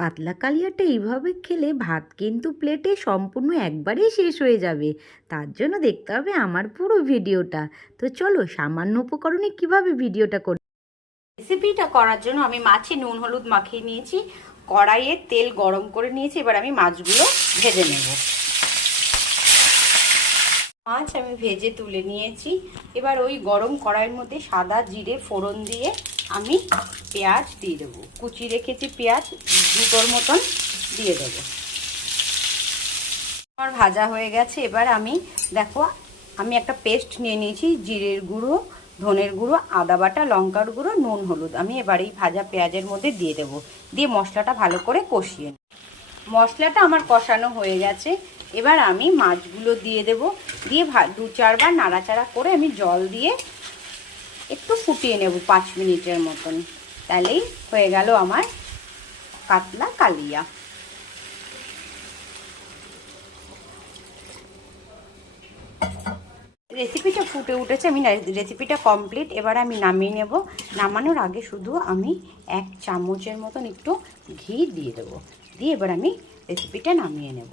কাতলা কালিয়াটা এইভাবে খেলে ভাত কিন্তু প্লেটে সম্পূর্ণ একবারেই শেষ হয়ে যাবে। তার জন্য দেখতে হবে আমার পুরো ভিডিওটা। তো চলো সামান্য উপকরণে কিভাবে ভিডিওটা করি। রেসিপিটা করার জন্য আমি মাছে নুন হলুদ মাখিয়ে নিয়েছি, কড়াইয়ে তেল গরম করে নিয়েছি। এবার আমি মাছগুলো ভেজে নেব। মাছ আমি ভেজে তুলে নিয়েছি। এবার ওই গরম কড়াইয়ের মধ্যে সাদা জিরে ফোড়ন দিয়ে আমি পেঁয়াজ দিয়ে দেবো। কুচি রেখেছি পেঁয়াজ দুটোর মতন দিয়ে দেবো। আমার ভাজা হয়ে গেছে। এবার আমি দেখো আমি একটা পেস্ট নিয়ে নিয়েছি, জিরের গুঁড়ো, ধনের গুঁড়ো, আদা বাটা, লঙ্কার গুঁড়ো, নুন হলুদ। আমি এবার এই ভাজা পেঁয়াজের মধ্যে দিয়ে দেবো, দিয়ে মশলাটা ভালো করে কষিয়ে নেব। মশলাটা আমার কষানো হয়ে গেছে। এবার আমি মাছগুলো দিয়ে দেব, দিয়ে দু চারবার নাড়াচাড়া করে আমি জল দিয়ে একটু ফুটিয়ে নেব 5 মিনিটের মতন। তাহলেই হয়ে গেল আমার কাতলা কালিয়া। রেসিপিটা ফুটে উঠেছে, আমি রেসিপিটা কমপ্লিট। এবার আমি নামিয়ে নেব। নামানোর আগে শুধু আমি 1 চামচের মতন একটু ঘি দিয়ে দেবো, দিয়ে এবার আমি রেসিপিটা নামিয়ে নেব।